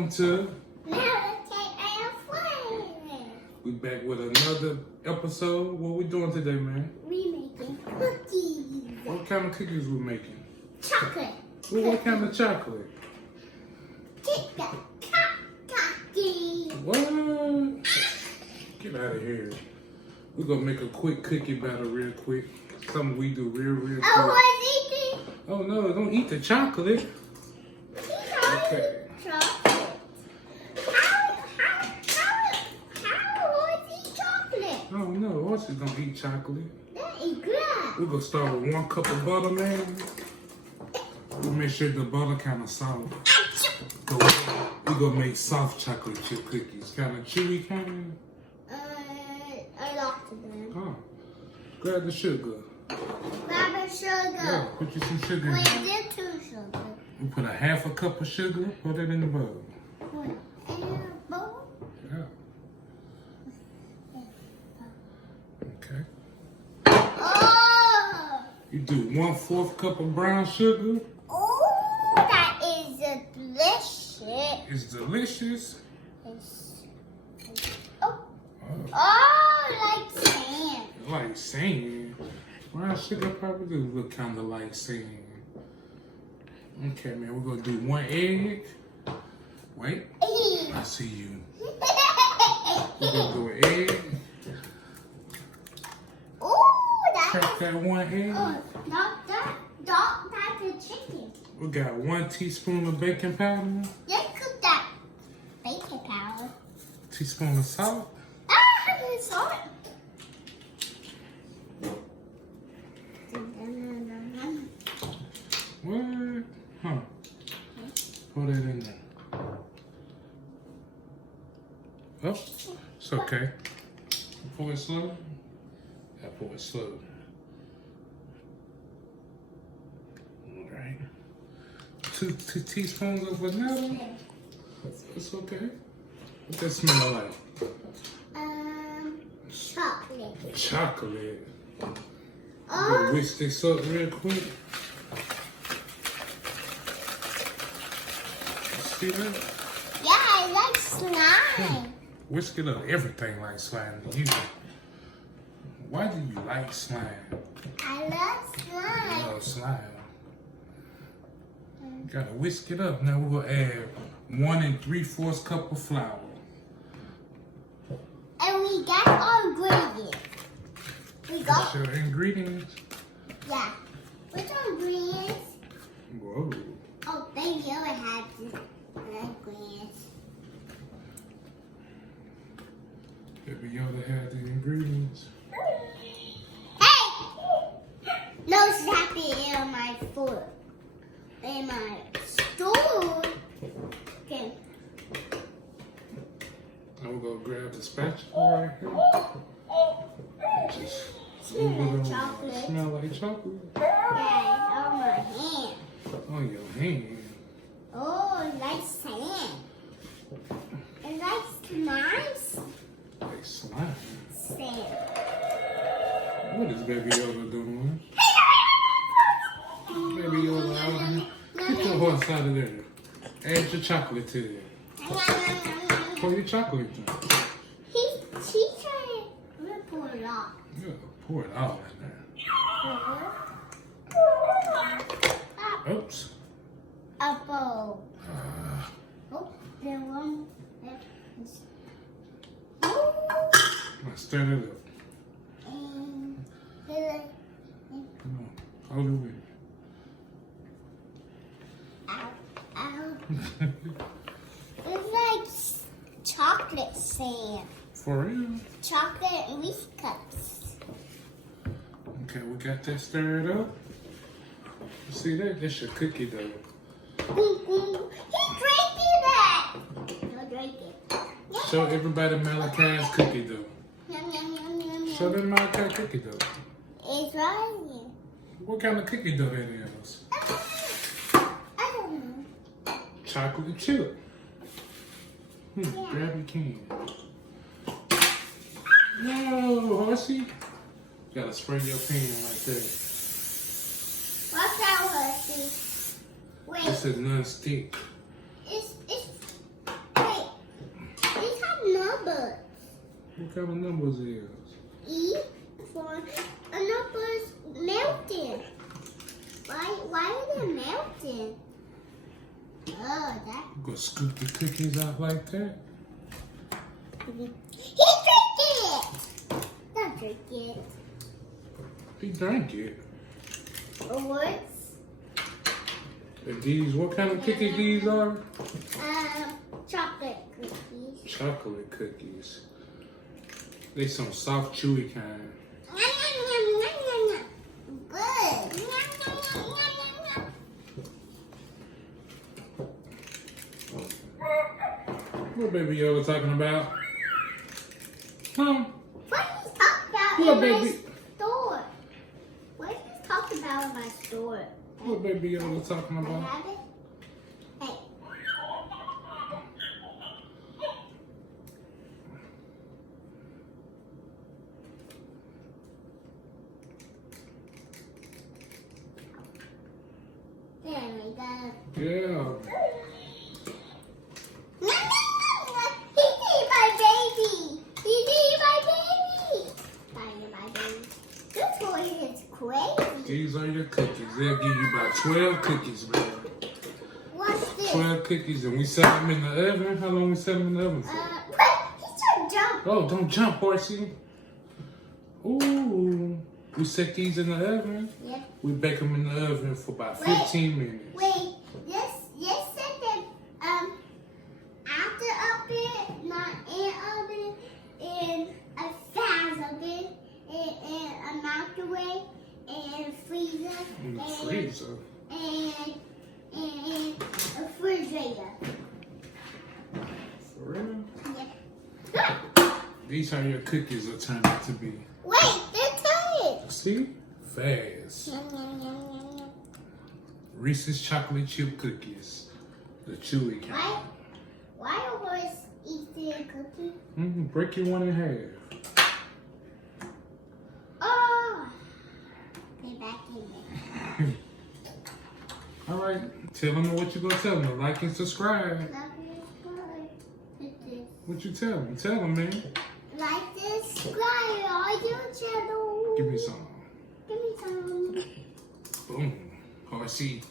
welcome to Malachi Flame. We back with another episode. What we doing today, man? We making cookies. What kind of cookies we making? Chocolate. Well, what kind of chocolate? Kit Kat cookie. What? Get out of here. We're gonna make a quick cookie batter real quick. Something we do real quick. I was eating. Oh no, don't eat the chocolate. Okay. Chocolate. How was eat chocolate? Oh no, horses don't eat chocolate. That is good. We're gonna start with 1 cup of butter, man. We'll make sure the butter kind of soft. We're gonna make soft chocolate chip cookies. Kind of chewy kind. I like them. Oh. Grab the sugar. Grab a sugar. Yeah, put you some sugar in Wait, there. there's 2 sugar. We put a 1/2 cup of sugar, put it in the bowl. Wait, in a bowl? Yeah. Okay. Oh! You do 1/4 cup of brown sugar. Oh, that is delicious. It's delicious. Oh, Oh, like sand. like sand. Brown sugar probably do look kind of like sand. Okay, man, we're gonna do 1 egg. Wait, I see you. We're gonna do an egg. Oh, Crack that 1 egg. not that. That's a chicken. We got 1 teaspoon of baking powder. Let's cook that baking powder. Teaspoon of salt. It's hot. What? Huh. Put it in there. Oh, it's okay. Pour it slow. Yeah, pour it slow. All right. 2 teaspoons of vanilla. It's okay. What that smell like? Chocolate. Chocolate. Oh, Whisk this up real quick. See that? yeah, I like slime. Whisk it up. Everything like slime to you. Why do you like slime? I love You slime. love slime. You gotta whisk it up. Now we're gonna add 1 3/4 cup of flour. And we got our ingredients. We That's got, your ingredients. yeah. Which ingredients? Whoa. Oh, Baby Yoda had the ingredients. Baby Yoda had the ingredients. Hey! No snapping in my foot. In my stool. Okay. Now we're gonna grab the spatula right here. And just move it on. Chocolate. Smell like chocolate. Yeah, it's on my hand. On your hand. Oh, it's like sand. It's like slime Like slime. sand. What is Baby Yoda doing? Baby Yoda out here. Get your horse out of there. Add your chocolate to it. Pour your chocolate in. He's trying to pour it off. Yeah, pour it all in there. Oops. A bowl. Uh, Oh, there one. now stir it up. And Come on. Hold it with ow. It's like chocolate sand. For real? Chocolate Reese cups. Okay, we got that stirred up. You see that? That's your cookie dough. He's drinking that. No drink it. Show everybody Malachi's cookie dough. Yum, yum, yum, yum, yum. Show them Malachi cookie dough. It's right here. What kind of cookie dough that is? I don't know. Chocolate chip. Grab your can. No, horsey. Gotta spray your pan like that. What's that, Horsey? Wait, This is non-stick. it's What kind of numbers is? E for a number's melting. Why are they melting? Oh, that. You gonna scoop the cookies out like that? He drank it! Don't drink it. He drank it. Awards. And these, what kind of cookies these are? Chocolate cookies. Chocolate cookies. They some soft, chewy kind. Good. What baby Yoda talking about? Huh? What are you talking about What, in my baby? store? What are you talking about in my store? What baby Yoda talking I about? have it. Hey. There we go. Yeah. He ate my baby. He ate my baby. My baby. This boy is crazy. These are your cookies. They'll give you about 12 cookies, man. What's this? 12 cookies, and we set them in the oven. How long we set them in the oven for? He's trying to jump. Oh, don't jump, horsey. Ooh. We set these in the oven. Yep. We bake them in the oven for about Wait. 15 minutes. Wait, yes, said that after oven, not in oven, in a fast oven, in a microwave, and freezer, In the freezer. and a refrigerator. For real? Yep. These are your cookies that turned out to be. Wait, they're tired. See? Fast. Yum, yum, yum, yum, yum. Reese's chocolate chip cookies. The chewy kind. Why always eating a cookie? Break your one in half. Oh, they're back in there. All right. Tell them what you gonna tell them. Like and subscribe. Love you, subscribe. What you tell them? Tell them, man. Like this, subscribe on your channel. Give me some. Give me some. Boom. Horsey.